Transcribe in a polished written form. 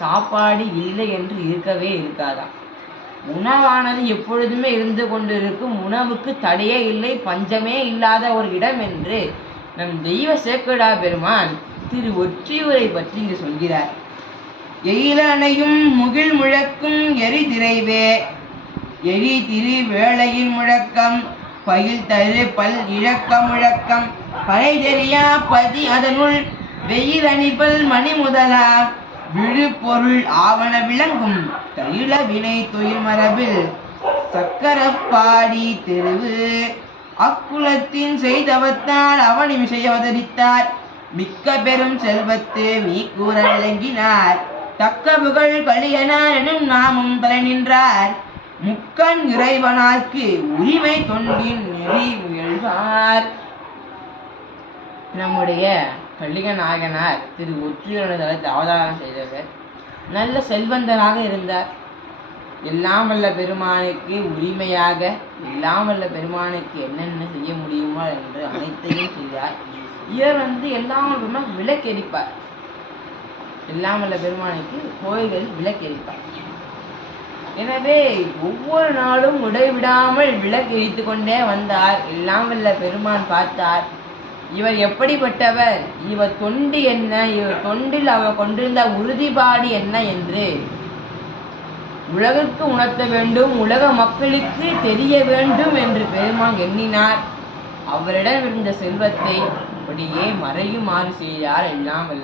சாப்பாடு இல்லை என்று இருக்கவே இருக்காதாம். உணவானது எப்பொழுதுமே இருந்து கொண்டிருக்கும். உணவுக்கு தடையே இல்லை, பஞ்சமே இல்லாத ஒரு இடம் என்று நம் தெய்வ சேக்கடா பெருமான் திரு ஒற்றியூரை பற்றி இங்கு சொல்கிறார். எயிலனையும் முகில் முழக்கும் எரிதிரைவே எரி திரு வேளையின் முழக்கம் பயில் தரு பல் இழக்க முழக்கம் பறை தெரியா பதி அதனுள் வெயில் அணிபல் மணி முதலா விழு பொருள் ஆவண விளங்கும் தைல வினை தொழில் மரபில் சக்கரப்பாடி தெருவு அக்குலத்தின் செய்தவத்தால் அவனி விஷய அவதரித்தார். மிக்க பெரும் செல்வத்து மீக்கூற விளங்கினார். தக்க புகழ் கலியனார் எனும் நாமும் தலை நின்றார். முக்கண் இறைவனார்க்கு உரிமை தொண்டின் நெறி முயல்வார். நம்முடைய கலிகநாயகனார் திரு ஒற்றியூரனுக்கு அவதாரம் செய்தவர். நல்ல செல்வந்தராக இருந்தார். எல்லாம் வல்ல பெருமானுக்கு உரிமையாக எல்லாம் வல்ல பெருமானுக்கு என்னென்ன செய்ய முடியுமோ என்று அனைத்தையும் செய்தார். இவர் எல்லாம் வல்ல விளக்கெரிப்பார். எல்லாம் வல்ல பெருமானுக்கு கோயில்கள் விளக்கெரிப்பார். எனவே ஒவ்வொரு நாளும் உடைவிடாமல் விளக்கு எரித்து கொண்டே வந்தார். எல்லாம் வல்ல பெருமான் பார்த்தார், இவர் எப்படிப்பட்டவர், இவர் தொண்டு என்ன, இவர் தொண்டில் அவர் கொண்டிருந்த உறுதிப்பாடு என்ன என்று உலகிற்கு உணர்த்த வேண்டும், உலக மக்களுக்கு தெரிய வேண்டும் என்று பெருமான் எண்ணினார். அவரிடம் இருந்த செல்வத்தை அப்படியே மறையுமாறு செய்தார். எல்லாம்